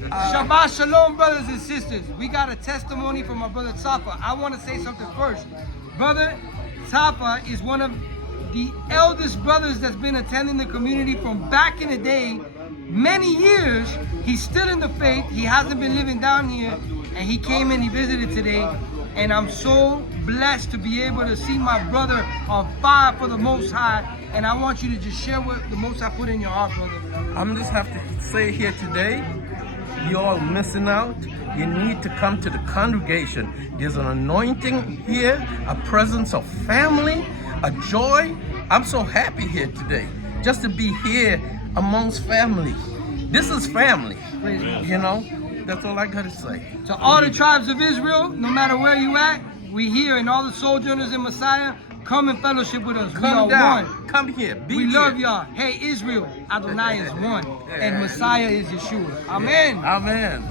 Shabbat Shalom, brothers and sisters. We got a testimony from our brother Tapa. I want to say something first. Brother Tapa is one of the eldest brothers that's been attending the community from back in the day. Many years. He's still in the faith. He hasn't been living down here. And he came and he visited today. And I'm so blessed to be able to see my brother on fire for the Most High. And I want you to just share what the Most High put in your heart, brother. I'm just have to say here today, you're all missing out. You need to come to the congregation. There's an anointing here, a presence of family, a joy. I'm so happy here today, just to be here amongst family. This is family, you know. That's all I gotta say. To all the tribes of Israel, no matter where you at, we here, and all the sojourners in Messiah, come and fellowship with us. Come we are down. one. Come here. Be We here. love y'all. Hey, Israel, Adonai is one, and Messiah is Yeshua. Amen. Amen.